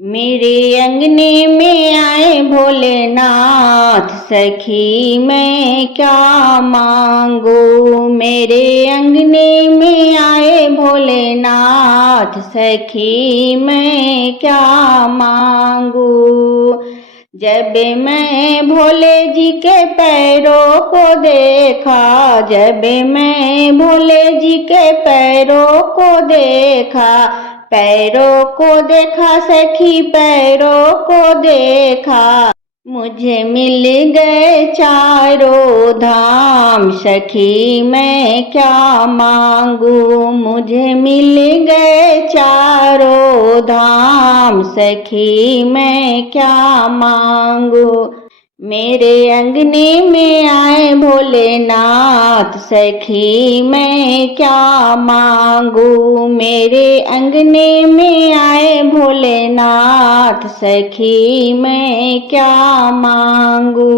मेरे अंगने में आए भोलेनाथ, सखी मैं क्या मांगू। मेरे अंगने में आए भोलेनाथ, सखी मैं क्या मांगू। जब मैं भोले जी के पैरों को देखा, जब मैं भोले जी के पैरों को देखा, पैरों को देखा सखी पैरों को देखा, मुझे मिल गए चारों धाम, सखी मैं क्या मांगू। मुझे मिल गए चारों धाम, सखी मैं क्या मांगू। मेरे अंगने में आए भोलेनाथ, सखी मैं क्या मांगू। मेरे अंगने में आए भोलेनाथ, सखी मैं क्या मांगू।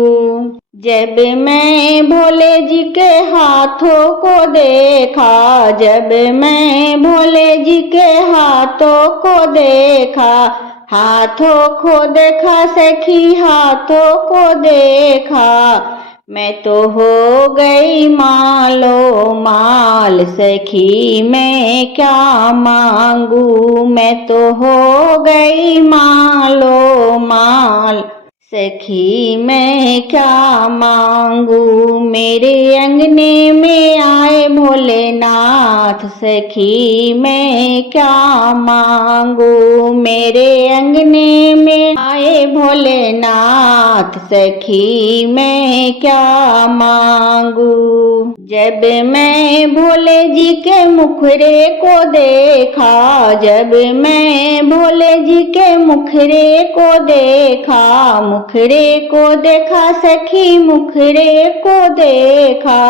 जब मैं भोले जी के हाथों को देखा, जब मैं भोले जी के हाथों को देखा, हाथों को देखा सखी हाथों को देखा, मैं तो हो गई मालो माल, सखी मैं क्या मांगू। मैं तो हो गई मालो माल, सखी मैं क्या मांगू। मेरे अंगने में आए भोलेनाथ, सखी मैं क्या मांगू। मेरे अंगने में आए भोलेनाथ, सखी मैं क्या मांगू। जब मैं भोले जी के मुखरे को देखा, जब मैं भोले जी के मुखरे को देखा, मुखरे को देखा सखी मुखरे को देखा,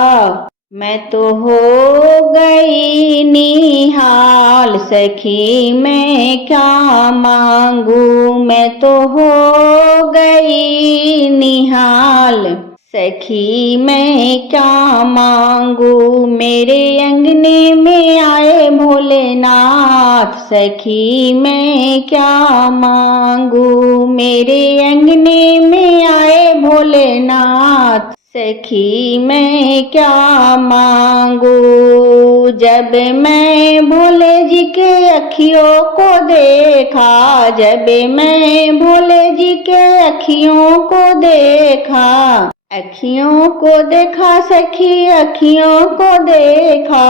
मैं तो हो गई निहाल, सखी मैं क्या मांगू। मैं तो हो गई निहाल, सखी मैं क्या मांगू। मेरे अंगने में आए भोलेनाथ, सखी मैं क्या मांगू। मेरे अंगने में आए भोलेनाथ, सखी मैं क्या मांगू। जब मैं भोले जी के अखियों को देखा, जब मैं भोले जी के अखियों को देखा, अखियों को देखा सखी अखियों को देखा,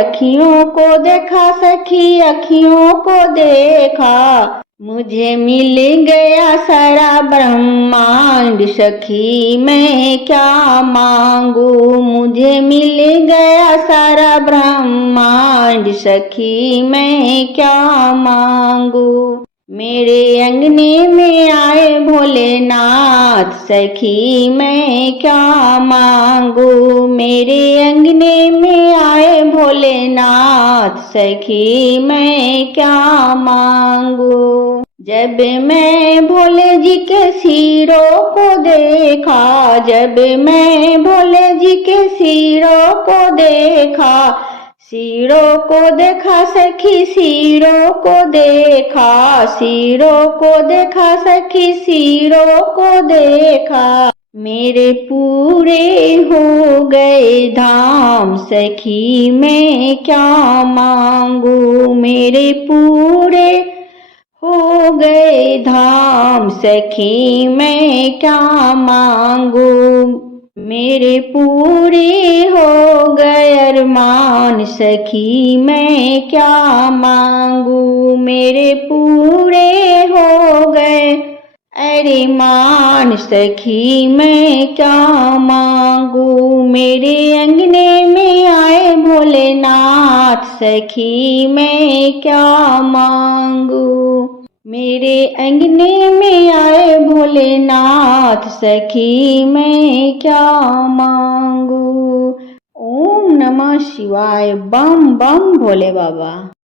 अखियों को देखा सखी अखियों को देखा, मुझे मिल गया सारा ब्रह्मांड, सखी मैं क्या मांगू। मुझे मिल गया सारा ब्रह्मांड, सखी मैं क्या मांगू। मेरे अंगने में आए भोलेनाथ, सखी मैं क्या मांगू। मेरे अंगने में आए भोलेनाथ, सखी मैं क्या मांगू। जब मैं भोले जी के सिरों को देखा, जब मैं भोले जी के सिरों को देखा, सिरों को देखा सखी सिरों को देखा, सिरों को देखा सखी सिरों को देखा, मेरे पूरे हो गए धाम, सखी मैं क्या मांगू। मेरे पूरे हो गए धाम, सखी मैं क्या मांगू। मेरे पूरे हो गए अरमान, सखी मैं क्या मांगू। मेरे पूरे हो गए अरमान, सखी मैं क्या मांगू। मेरे अंगने में आए भोलेनाथ, सखी मैं क्या मांगू। मेरे अंगने में आए भोलेनाथ, सखी मैं क्या मांगू। ओम नमः शिवाय। बम बम भोले बाबा।